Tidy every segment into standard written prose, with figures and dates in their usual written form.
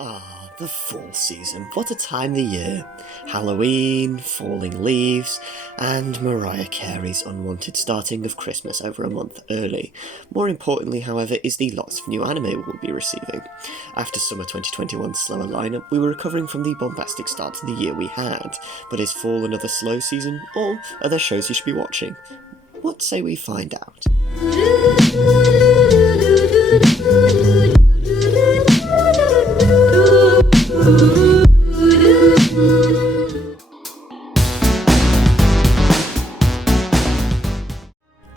Ah, the fall season. What a time of the year. Halloween, falling leaves, and Mariah Carey's unwanted starting of Christmas over a month early. More importantly, however, is the lots of new anime we'll be receiving. After summer 2021's slower lineup, we were recovering from the bombastic start to the year we had. But is fall another slow season, or are there shows you should be watching? What say we find out?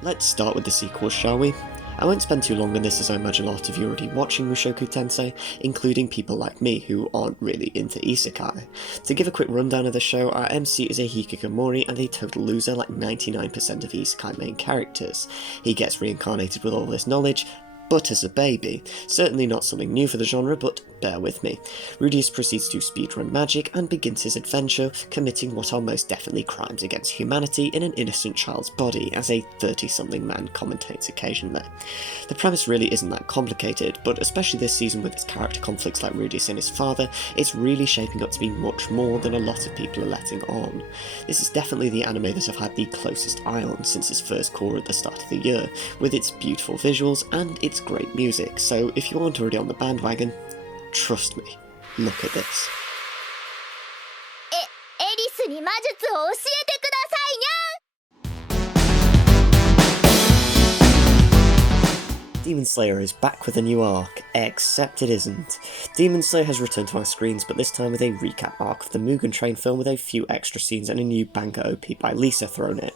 Let's start with the sequels, shall we? I won't spend too long on this as I imagine a lot of you are already watching Mushoku Tensei, including people like me who aren't really into isekai. To give a quick rundown of the show, our MC is a hikikomori and a total loser like 99% of isekai main characters. He gets reincarnated with all this knowledge, but as a baby. Certainly not something new for the genre, but bear with me. Rudius proceeds to speedrun magic and begins his adventure, committing what are most definitely crimes against humanity in an innocent child's body, as a 30-something man commentates occasionally. The premise really isn't that complicated, but especially this season with its character conflicts like Rudius and his father, it's really shaping up to be much more than a lot of people are letting on. This is definitely the anime that I've had the closest eye on since its first core at the start of the year, with its beautiful visuals and its great music, so if you aren't already on the bandwagon, trust me, look at this. Demon Slayer is back with a new arc, except it isn't. Demon Slayer has returned to our screens, but this time with a recap arc of the Mugen Train film with a few extra scenes and a new banger OP by Lisa thrown in.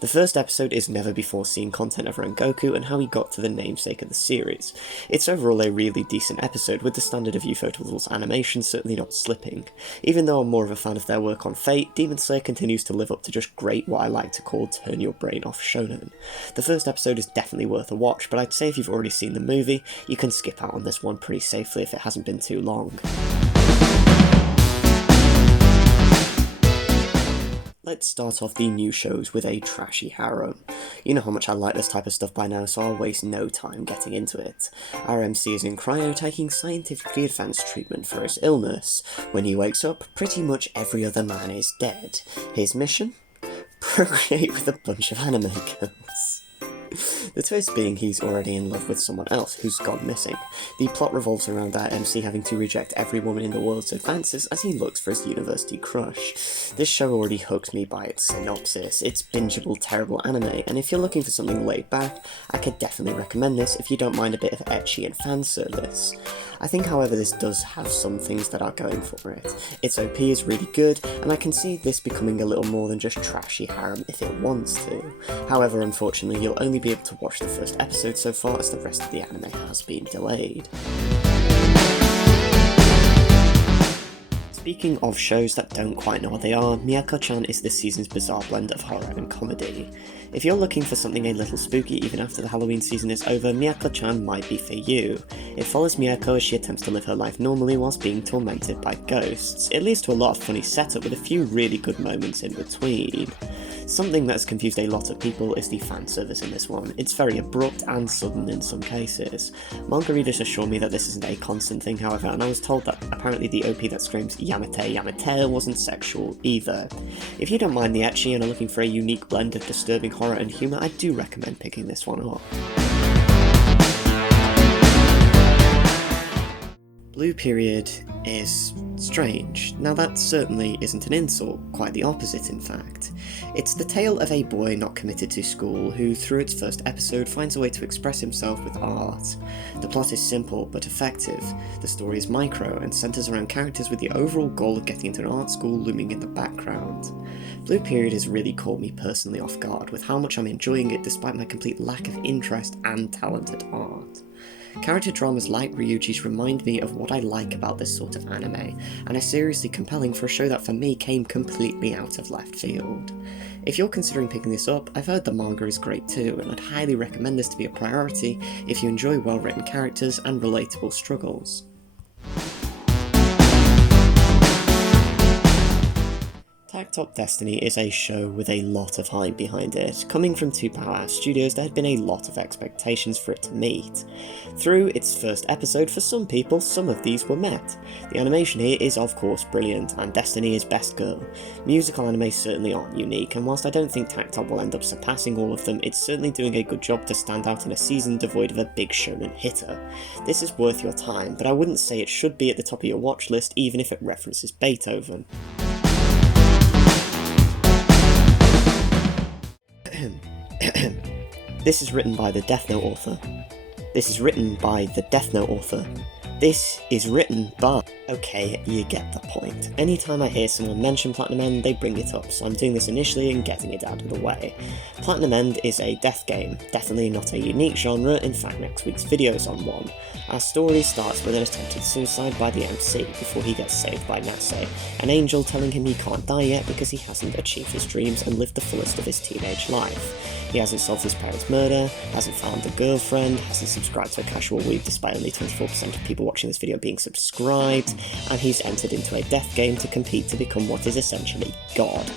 The first episode is never before seen content of Rengoku and how he got to the namesake of the series. It's overall a really decent episode, with the standard of Ufotable animation certainly not slipping. Even though I'm more of a fan of their work on Fate, Demon Slayer continues to live up to just great what I like to call turn your brain off shonen. The first episode is definitely worth a watch, but I'd say if you've already seen the movie, you can skip out on this one pretty safely if it hasn't been too long. Let's start off the new shows with a trashy harem. You know how much I like this type of stuff by now, so I'll waste no time getting into it. Our MC is in cryo taking scientifically advanced treatment for his illness. When he wakes up, pretty much every other man is dead. His mission? Procreate with a bunch of anime girls. The twist being he's already in love with someone else who's gone missing. The plot revolves around our MC having to reject every woman in the world's advances as he looks for his university crush. This show already hooked me by its synopsis. It's bingeable, terrible anime, and if you're looking for something laid back, I could definitely recommend this if you don't mind a bit of ecchi and fan service. I think, however, this does have some things that are going for it. Its OP is really good, and I can see this becoming a little more than just trashy harem if it wants to. However, unfortunately, you'll only be able to watch the first episode so far as the rest of the anime has been delayed. Speaking of shows that don't quite know what they are, Mieruko-chan is this season's bizarre blend of horror and comedy. If you're looking for something a little spooky even after the Halloween season is over, Mieruko-chan might be for you. It follows Mieruko as she attempts to live her life normally whilst being tormented by ghosts. It leads to a lot of funny setup with a few really good moments in between. Something that has confused a lot of people is the fan service in this one. It's very abrupt and sudden in some cases. Manga readers assure me that this isn't a constant thing, however, and I was told that apparently the OP that screams Yamete Yamete wasn't sexual either. If you don't mind the ecchi and are looking for a unique blend of disturbing horror and humour, I do recommend picking this one up. Blue Period is strange. Now that certainly isn't an insult, quite the opposite in fact. It's the tale of a boy not committed to school who, through its first episode, finds a way to express himself with art. The plot is simple but effective. The story is micro and centres around characters with the overall goal of getting into an art school looming in the background. Blue Period has really caught me personally off guard with how much I'm enjoying it despite my complete lack of interest and talent at art. Character dramas like Ryuji's remind me of what I like about this sort of anime, and are seriously compelling for a show that for me came completely out of left field. If you're considering picking this up, I've heard the manga is great too, and I'd highly recommend this to be a priority if you enjoy well-written characters and relatable struggles. Takt Top Destiny is a show with a lot of hype behind it. Coming from two powerhouse studios, there had been a lot of expectations for it to meet. Through its first episode, for some people, some of these were met. The animation here is of course brilliant, and Destiny is best girl. Musical anime certainly aren't unique, and whilst I don't think Takt Top will end up surpassing all of them, it's certainly doing a good job to stand out in a season devoid of a big shonen hitter. This is worth your time, but I wouldn't say it should be at the top of your watch list even if it references Beethoven. This is written by the Death Note author. This is written by the Death Note author. This is written by... Okay, you get the point. Anytime I hear someone mention Platinum End, they bring it up, so I'm doing this initially and getting it out of the way. Platinum End is a death game, definitely not a unique genre, in fact next week's video is on one. Our story starts with an attempted suicide by the MC before he gets saved by Nase, an angel telling him he can't die yet because he hasn't achieved his dreams and lived the fullest of his teenage life. He hasn't solved his parents' murder, hasn't found a girlfriend, hasn't subscribed to a casual Weeb despite only 24% of people watching this video being subscribed, and he's entered into a death game to compete to become what is essentially God.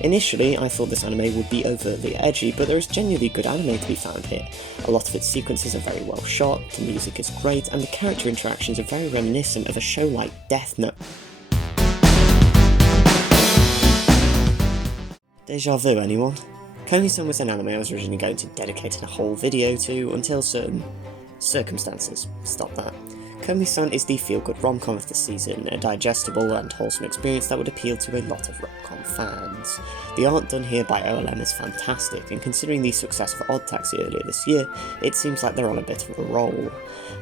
Initially, I thought this anime would be overtly edgy, but there is genuinely good anime to be found here. A lot of its sequences are very well shot, the music is great, and the character interactions are very reminiscent of a show like Death Note. Deja vu, anyone? Komi-san was an anime I was originally going to dedicate a whole video to until certain circumstances. Stop that. Komi-san is the feel-good rom-com of the season, a digestible and wholesome experience that would appeal to a lot of rom-com fans. The art done here by OLM is fantastic, and considering the success of Odd Taxi earlier this year, it seems like they're on a bit of a roll.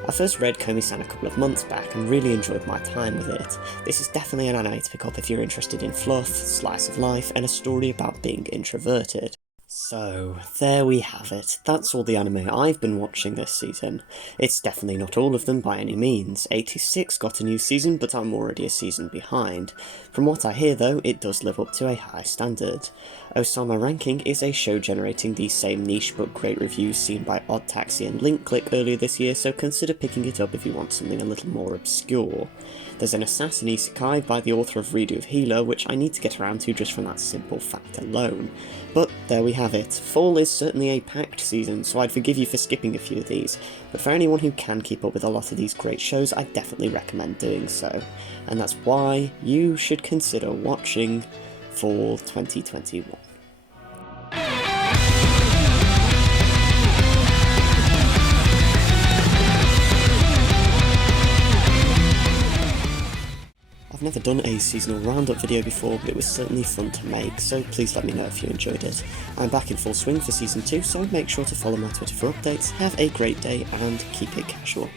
I first read Komi-san a couple of months back and really enjoyed my time with it. This is definitely an anime to pick up if you're interested in fluff, slice of life, and a story about being introverted. So, there we have it. That's all the anime I've been watching this season. It's definitely not all of them by any means. 86 got a new season, but I'm already a season behind. From what I hear though, it does live up to a high standard. Osama Ranking is a show generating the same niche but great reviews seen by Odd Taxi and Link Click earlier this year, so consider picking it up if you want something a little more obscure. There's an assassin isekai by the author of Redo of Healer, which I need to get around to just from that simple fact alone. But there we have it. Fall is certainly a packed season, so I'd forgive you for skipping a few of these, but for anyone who can keep up with a lot of these great shows, I definitely recommend doing so. And that's why you should consider watching Fall 2021. I've never done a seasonal roundup video before, but it was certainly fun to make, so please let me know if you enjoyed it. I'm back in full swing for season 2, so make sure to follow my Twitter for updates. Have a great day and keep it casual.